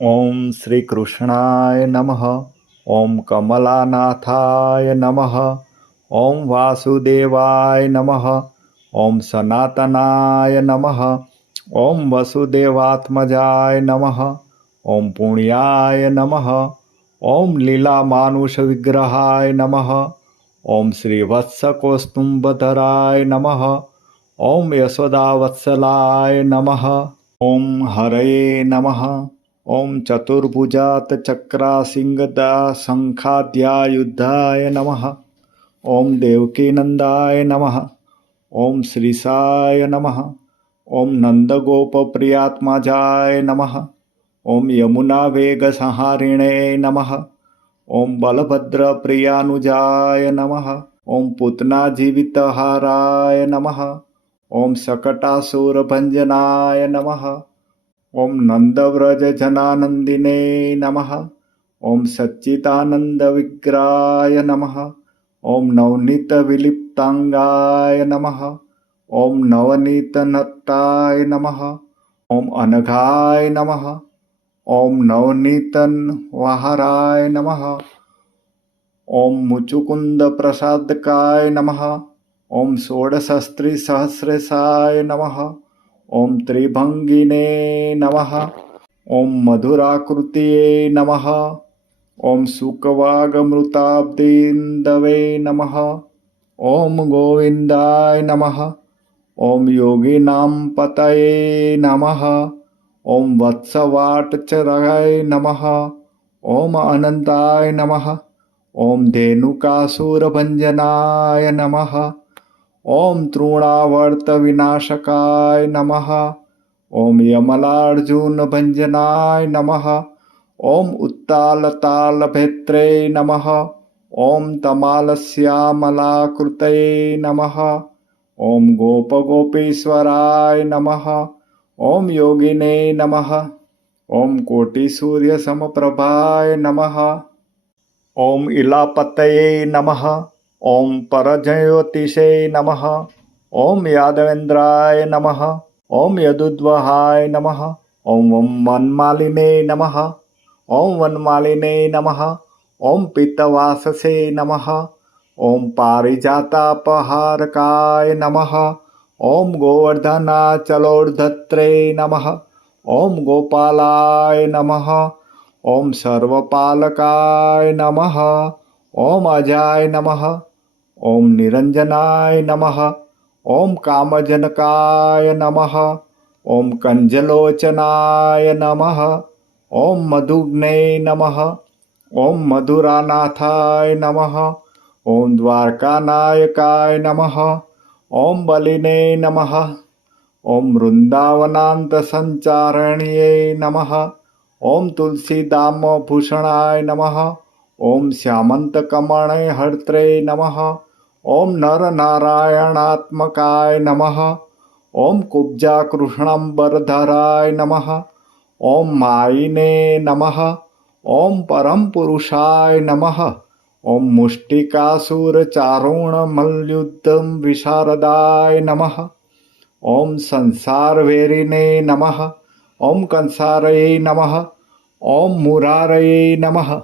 ओम श्री कृष्णाय नमः। ओम कमलानाथाय नमः। ओम वासुदेवाय नमः। ओम सनातनाय नमः। ओम वसुदेवात्मजाय नमः। ओम पुण्याय नमः। ओम लीला मानुष विग्रहाय नमः। ओम श्रीवत्सकौस्तुम्भधराय नमः। ओम यशोदावत्सलाय नमः। ओम हरये नमः। ओम चतुर्भुजात चक्रासिंगदा शंखाद्यायुधाय नमः। ओम देवकीनंदाय नमः। ओम श्रीसाय नमः। ओम नंदगोपप्रियात्मजाय नमः। ओम यमुना वेग संहारिणे नमः। ओम बलभद्रप्रियानुजाय नमः। ओम पूतना जीवितहाराय नमः। ओम शकटासुरभञ्जनाय नमः। ओम नंदव्रजजनानंदिने नमः। ओम सच्चिदानंदविग्रहाय नमः। ओम नवनीतविलिप्तांगाय नमः। ओम नवनीतनत्ताय नमः। ओम अनघाय नमः। ओम नवनीतनवाहराय नमः। ओम मुचुकुंदप्रसादकाय नमः। ओम षोडशस्त्रीसहस्रेशाय नमः। ओम त्रिभंगिने नमः। ओम मधुराकृतये नमः। ओम शुकवागमृताब्दिन्दवे नमः। ओम गोविंदाय नमः। ओम योगिनां पतये नमः। ओम वत्सवाटचराय नमः। ओम अनंताय नमः। ओम धेनुकासुरभञ्जनाय नमः। ओम तृणावर्तविनाशकाय नमः। ओम यमलार्जुनभञ्जनाय नमः। ओम उत्तालतालभेत्रे नमः। ओम तमालश्यामलाकृतये नमः। ओम गोपगोपीश्वराय नमः। ओम योगिने नमः। ओम कोटिसूर्यसमप्रभाय नमः। ओम इलापतये नमः। ओम परजयोतिषे नमः। ओम यादवेन्द्राय नमः। ओम यदुद्वहाय नमः। ओम वनमालिने नमः। ओम वनमालिने नमः। ओम पीतवाससे नमः। ओम पारिजातापहारकाय नमः। ओम गोवर्धनाचलोर्धत्रे नमः। ओम गोपालाय नमः। ओम सर्वपालकाय नमः। ओम अजाय नमः। ओम निरंजनाय नमः। ओम कामजनकाय नमः। ओम कंजलोचनाय नमः। ओम मधुग्ने नमः। ओम मधुरानाथाय नमः। ओम द्वारकानायकाय नमः। ओम बलिने नमः। ओम वृंदावनान्तसञ्चारिण्ये नमः। ओम तुलसीदामभूषणाय नमः। ओम श्यामन्तकमणहर्त्रे नमः। ओम नरनारायणात्मकाय नमः। ओम कुब्जाकृष्णम्बरधराय नमः। ओम मायिने नमः। ओम परमपुरुषाय नमः। ओम मुष्टिकासुरचारुणमल्युद्धं विशारदाय नमः। ओम संसारवेरिणे नमः। ओम कंसारये नमः। ओम मुरारये नमः।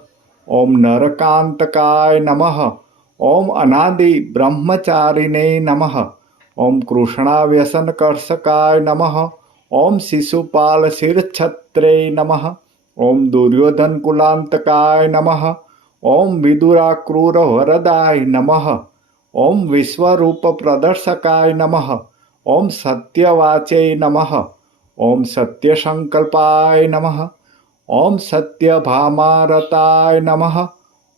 ओम नरकांतकाय नमः। ओम अनादि ब्रह्मचारिणे नमः। ओम कृष्णाव्यसनकर्षकाय नमः। ओम शिशुपालशिरच्छत्रे नमः। ओम दुर्योधनकुलांतकाय नमः। ओम विदुराक्रूरवरदाय नमः। ओम विश्वरूपप्रदर्शकाय नमः। ओम सत्यवाचे नमः। ओम सत्यसंकल्पाय नमः। ओम सत्यभामारताय नमः।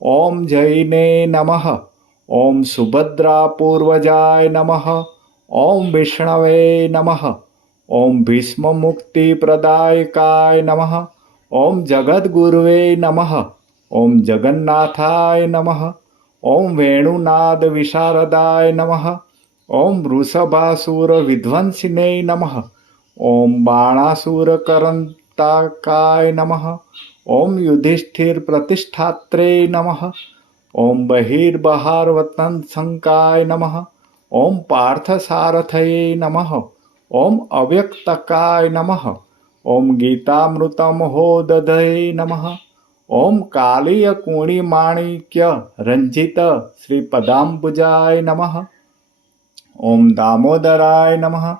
ओम जैने नमः। ओम सुभद्रापूर्वजाय नमः। ओम विष्णवे नमः। ओम भीष्ममुक्तिप्रदायकाय नमः। ओम जगद्गुरुवे नमः। ओम जगन्नाथाय नमः। ओम वेणुनादविशारदाय नमः। ओम वृषभासुरविध्वंसिने नमः। ओम बाणासुरकरन्ताकाय नमः। ओम युधिष्ठिरप्रतिष्ठात्रे नमः। ओम बहिर्बहारवतंसंकाय नमः। ओम पार्थसारथये नमः। ओम अव्यक्तकाय नमः। ॐ गीतामृतमहोदधये नमः। ॐ कालीयकुणिमाणिक्य रञ्जित श्रीपदाम्बुजाय नमः। ॐ दामोदराय नमः।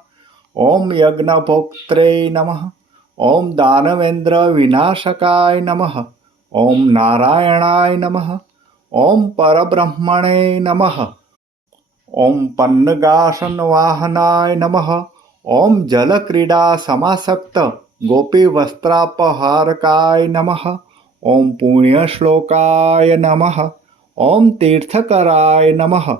ॐ यज्ञभोक्त्रे नमः। ॐ दानवेन्द्रविनाशकाय नमः। ॐ नारायणाय नमः। ॐ परब्रह्मणे नमः। ॐ पन्नगासनवाहनाय नमः। ॐ जलक्रीडासमासक्त गोपीवस्त्रापहारकाय नमः। ॐ पुण्यश्लोकाय नमः। ॐ तीर्थकराय नमः।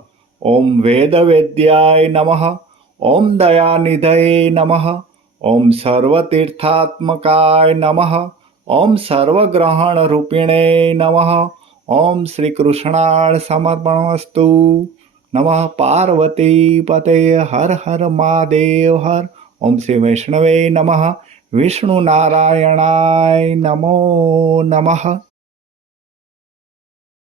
ॐ वेदवेद्याय नमः। ॐ दयानिधये नमः। ॐ सर्वतीर्थात्मकाय नमः। ॐ सर्वग्रहणरूपिणे नमः। ॐ श्रीकृष्णार्पणमस्तु। नमः पार्वतीपते हर हर महादेव हर। ओम श्री वैष्णवे नमः। विष्णुनारायणाय नमो नमः।